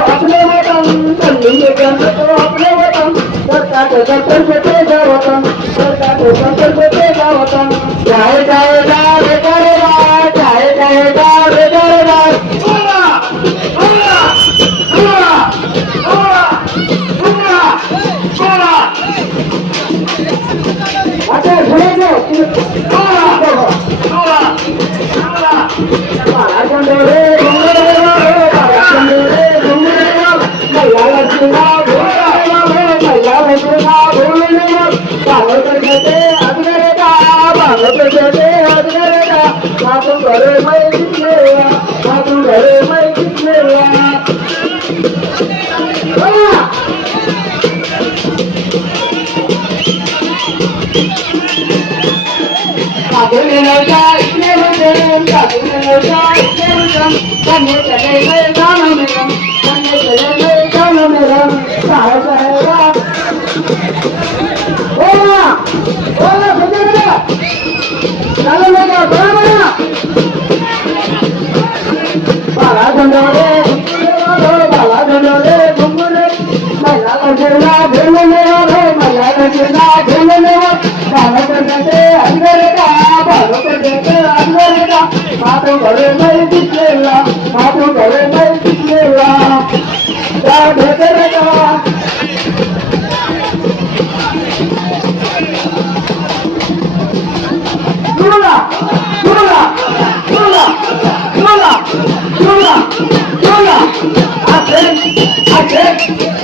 अपने वतन अपने वतन सरकार को संतर बचेगा वतन सरकार को संतर बचेगा वतन चाहे चाहे जाए करेगा चाहे चाहे जाए करेगा अच्छा सुनो I